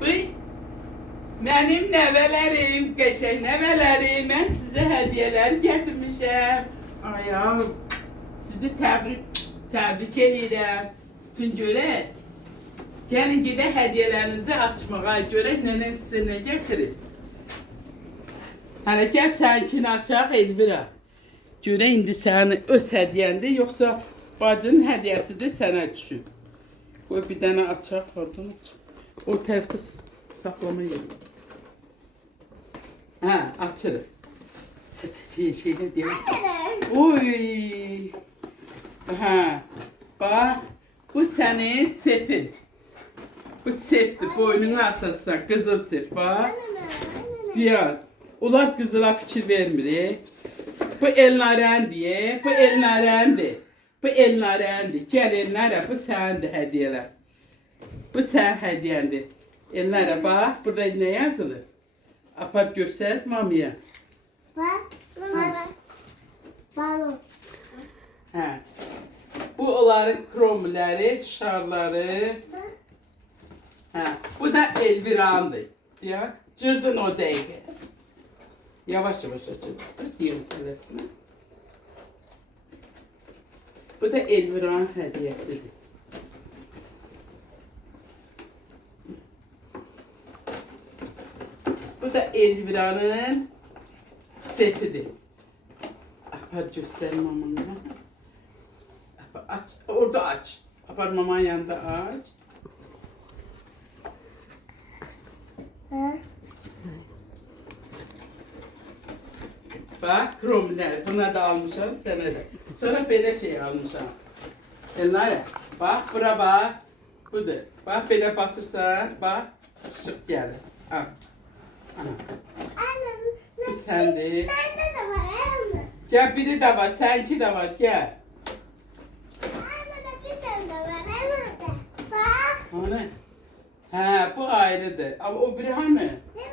Bu benim nəvələrim, qəşəng nəvələrim. Mən sizə hədiyyələr gətirmişəm. Ayam, sizi təbrik edirəm. Bütün görək. Gəlin gedək hədiyyələrinizi açmağa. Görək nənən sizə nə gətirib. Hələ gəl səninkini açaq Elvira. Görək indi sənin öz hədiyyəndir, yoxsa bacının hədiyyəsidir sənə düşüb. Qoy bir dənə açaq, oradan aç. O tərəfdə saxlama yeri. Hə, açırıq. Şeylə deyək. Oy! Hə, bax, bu sənin çepin. Bu çepdir, boynunu asasın, qızıl çep, bax. Deyər, onlar qızıla fikir vermir. Bu Elnarəndir, bu Elnarəndir. Bu Elnarəndir. Gəl Elnarə, bu sənindir hədiyyələr. Bu sənin hədiyyəndir. Elnarə, bax, burada nə yazılır? Apar göstər mamaya. Bak, balon. Hə. Bu onların kromləri, şarları. Hə. Bu da Elvirandır. Ya, cırdın o dəqiqə. Yavaş yavaş açın. Deyim tələsinə. Bu da Elviranın hədiyyəsidir. Bu da Elviranın sepidir. Apar göster mamana. Aç, orada aç. Apar mamanın yanında aç. Ha? Bak kromler, buna da almışam, sana da. Sonra böyle şey almışam. Elnare, bak bura bak. Budur. Bak böyle basırsan, bak şık gelir. Al. Anne, Bu sende. bende de var anne. Gel biri de var, senki de var, gel. Anne de bir tane de var anne. Bak, O ne? He, bu ayrıdır. Ama o biri hani? değil